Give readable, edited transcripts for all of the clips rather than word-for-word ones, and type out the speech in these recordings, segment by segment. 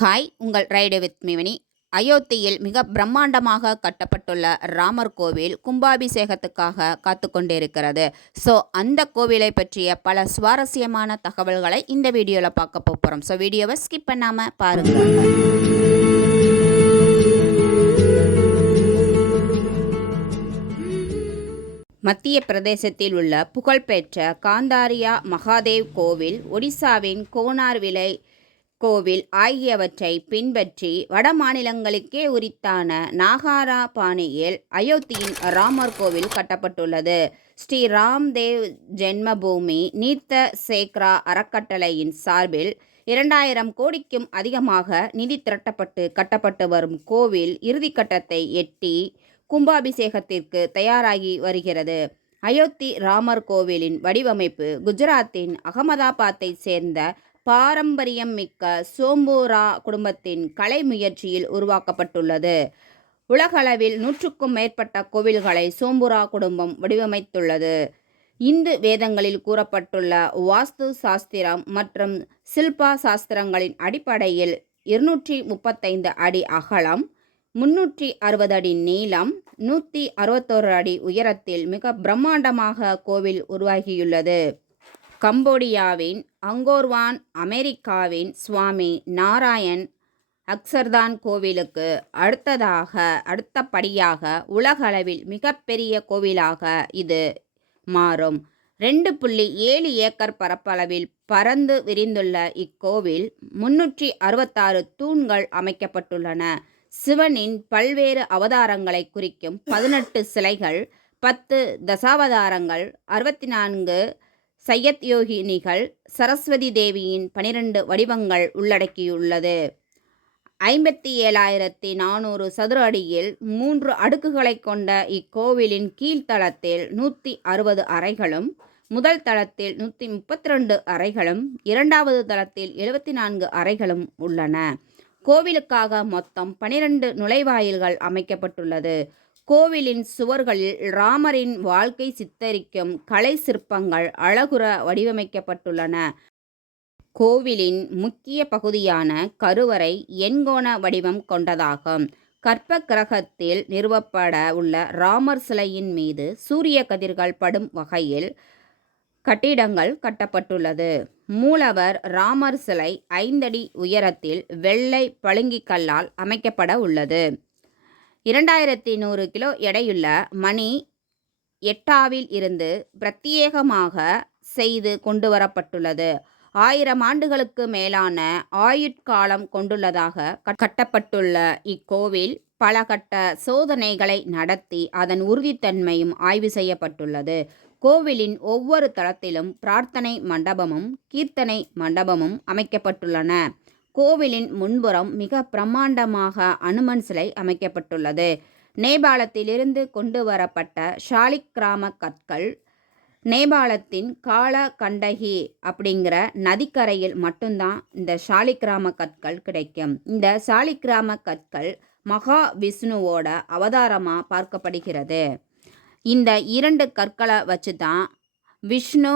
Hi, உங்கள் ride with மிவனி. அயோத்தியில் மிக பிரம்மாண்டமாக கட்டப்பட்டுள்ள ராமர் கோவில் கும்பாபிஷேகத்துக்காக காத்து கொண்டிருக்கிறது. ஸோ அந்த கோவிலை பற்றிய பல சுவாரஸ்யமான தகவல்களை இந்த வீடியோவில் பார்க்க போகிறோம். ஸோ வீடியோவை ஸ்கிப் பண்ணாமல் பாருங்கள். மத்திய பிரதேசத்தில் உள்ள புகழ்பெற்ற காந்தாரியா மகாதேவ் கோவில், ஒடிசாவின் கோனார்விலை கோவில் ஆகியவற்றை பின்பற்றி வட மாநிலங்களுக்கே உரித்தான நாகாரா பாணியில் அயோத்தியின் ராமர் கோவில் கட்டப்பட்டுள்ளது. ஸ்ரீ ராம்தேவ் ஜென்மபூமி நீர்த்த சேக்ரா அறக்கட்டளையின் சார்பில் 2000 கோடிக்கும் அதிகமாக நிதி திரட்டப்பட்டு கட்டப்பட்டு வரும் கோவில் இறுதிக்கட்டத்தை எட்டி கும்பாபிஷேகத்திற்கு தயாராகி வருகிறது. அயோத்தி ராமர் கோவிலின் வடிவமைப்பு குஜராத்தின் அகமதாபாத்தை சேர்ந்த பாரம்பரியம் மிக்க சோம்பூரா குடும்பத்தின் கலை முயற்சியில் உருவாக்கப்பட்டுள்ளது. உலகளவில் 100க்கும் மேற்பட்ட கோவில்களை சோம்பூரா குடும்பம் வடிவமைத்துள்ளது. இந்து வேதங்களில் கூறப்பட்டுள்ள வாஸ்து சாஸ்திரம் மற்றும் சில்பா சாஸ்திரங்களின் அடிப்படையில் 235 அடி அகலம், 360 அடி நீளம், 161 அடி உயரத்தில் மிக பிரம்மாண்டமாக கோவில் உருவாகியுள்ளது. கம்போடியாவின் அங்கோர்வான், அமெரிக்காவின் சுவாமி நாராயண் அக்சர்தான் கோவிலுக்கு அடுத்தபடியாக உலகளவில் மிகப்பெரிய கோவிலாக இது மாறும். 2.7 ஏக்கர் பரப்பளவில் பரந்து விரிந்துள்ள இக்கோவில் 366 தூண்கள் அமைக்கப்பட்டுள்ளன. சிவனின் பல்வேறு அவதாரங்களை குறிக்கும் 18 சிலைகள், 10 தசாவதாரங்கள், 64 சையத்யோகினிகள், சரஸ்வதி தேவியின் 12 வடிவங்கள் உள்ளடக்கியுள்ளது. 57,400 சதுர அடியில் 3 அடுக்குகளை கொண்ட இக்கோவிலின் கீழ்த்தளத்தில் 160 அறைகளும், முதல் தளத்தில் 132 அறைகளும், இரண்டாவது தளத்தில் 74 அறைகளும் உள்ளன. கோவிலுக்காக மொத்தம் 12 நுழைவாயில்கள் அமைக்கப்பட்டுள்ளது. கோவிலின் சுவர்களில் ராமரின் வாழ்க்கை சித்தரிக்கும் கலை சிற்பங்கள் அழகுற வடிவமைக்கப்பட்டுள்ளன. கோவிலின் முக்கிய பகுதியான கருவறை எண்கோண வடிவம் கொண்டதாகும். கர்ப்ப கிரகத்தில் நிறுவப்பட உள்ள ராமர் சிலையின் மீது சூரிய கதிர்கள் படும் வகையில் கட்டிடங்கள் கட்டப்பட்டுள்ளது. மூலவர் ராமர் சிலை 5 அடி உயரத்தில் வெள்ளை பளிங்குக்கல்லால் அமைக்கப்பட உள்ளது. 2100 கிலோ எடையுள்ள மணி எட்டாவில் இருந்து பிரத்யேகமாக செய்து கொண்டுவரப்பட்டுள்ளது. 1000 ஆண்டுகளுக்கு மேலான ஆயுட்காலம் கொண்டுள்ளதாக கட்டப்பட்டுள்ள இக்கோவில் பல கட்ட சோதனைகளை நடத்தி அதன் உறுதித்தன்மையும் ஆய்வு செய்யப்பட்டுள்ளது. கோவிலின் ஒவ்வொரு தளத்திலும் பிரார்த்தனை மண்டபமும் கீர்த்தனை மண்டபமும் அமைக்கப்பட்டுள்ளன. கோவிலின் முன்புறம் மிக பிரம்மாண்டமாக அனுமன் சிலை அமைக்கப்பட்டுள்ளது. நேபாளத்திலிருந்து கொண்டு வரப்பட்ட ஷாலிக்கிராம கற்கள் நேபாளத்தின் காலகண்டகி அப்படிங்கிற நதிக்கரையில் மட்டும்தான் இந்த ஷாலிக்கிராம கற்கள் கிடைக்கும். இந்த ஷாலிக்கிராம கற்கள் மகா விஷ்ணுவோட அவதாரமாக பார்க்கப்படுகிறது. இந்த 2 கற்களை வச்சு தான் விஷ்ணு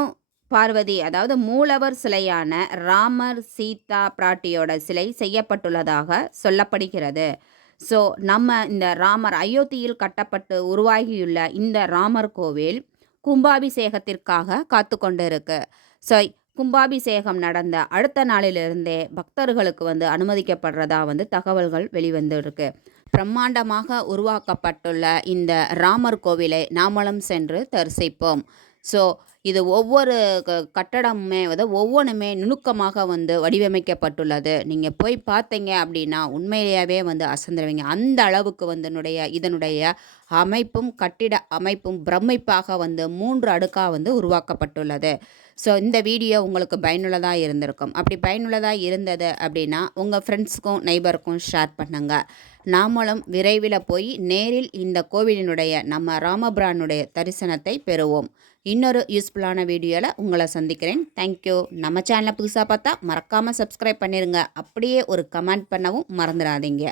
பார்வதி, அதாவது மூலவர் சிலையான ராமர் சீதா பிராட்டியோட சிலை செய்யப்பட்டுள்ளதாக சொல்லப்படுகிறது. ஸோ நம்ம இந்த ராமர் அயோத்தியில் கட்டப்பட்டு உருவாகியுள்ள இந்த ராமர் கோவில் கும்பாபிஷேகத்திற்கு காத்து கொண்டு இருக்கு. ஸோ கும்பாபிஷேகம் நடந்த அடுத்த நாளிலிருந்தே பக்தர்களுக்கு அனுமதிக்கப்படுறதா தகவல்கள் வெளிவந்துருக்கு. பிரம்மாண்டமாக உருவாக்கப்பட்டுள்ள இந்த ராமர் கோவிலை நாமளும் சென்று தரிசிப்போம். ஸோ இது ஒவ்வொரு கட்டடமுமே ஒவ்வொன்றுமே நுணுக்கமாக வடிவமைக்கப்பட்டுள்ளது. நீங்கள் போய் பார்த்தீங்க அப்படின்னா உண்மையிலேயே அசந்துருவீங்க. அந்த அளவுக்கு இதனுடைய அமைப்பும் கட்டிட அமைப்பும் பிரமிப்பாக 3 அடுக்காக உருவாக்கப்பட்டுள்ளது. ஸோ இந்த வீடியோ உங்களுக்கு பயனுள்ளதாக இருந்திருக்கும். அப்படி பயனுள்ளதாக இருந்தது அப்படின்னா உங்கள் ஃப்ரெண்ட்ஸுக்கும் நெய்பருக்கும் ஷேர் பண்ணுங்கள். நாமளும் விரைவில் போய் நேரில் இந்த கோவிலினுடைய நம்ம ராமபிரானுடைய தரிசனத்தை பெறுவோம். இன்னொரு யூஸ்ஃபுல்லான வீடியோவில் உங்களை சந்திக்கிறேன். தேங்க்யூ. நம்ம சேனலை புதுசாக பார்த்தா மறக்காமல் சப்ஸ்கிரைப் பண்ணிடுங்க. அப்படியே ஒரு கமெண்ட் பண்ணவும் மறந்துடாதீங்க.